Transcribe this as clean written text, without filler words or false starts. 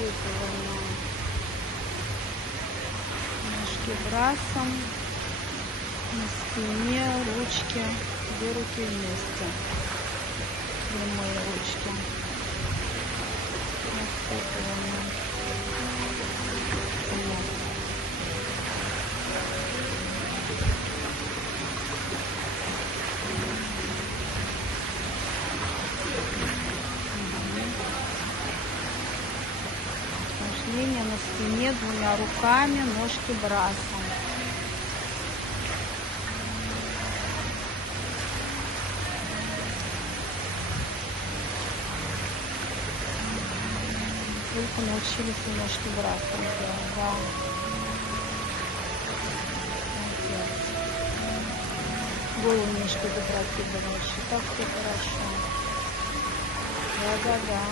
Нащупываем ножки брасом на спине, ручки, две руки вместе, прямые ручки. Нащупываем. Упражнение на спине двумя руками, ножки брасом. Только научились немножко брасом делать, да. Молодец. Голову немножко запрокидываешь, и так все хорошо. Да-да-да.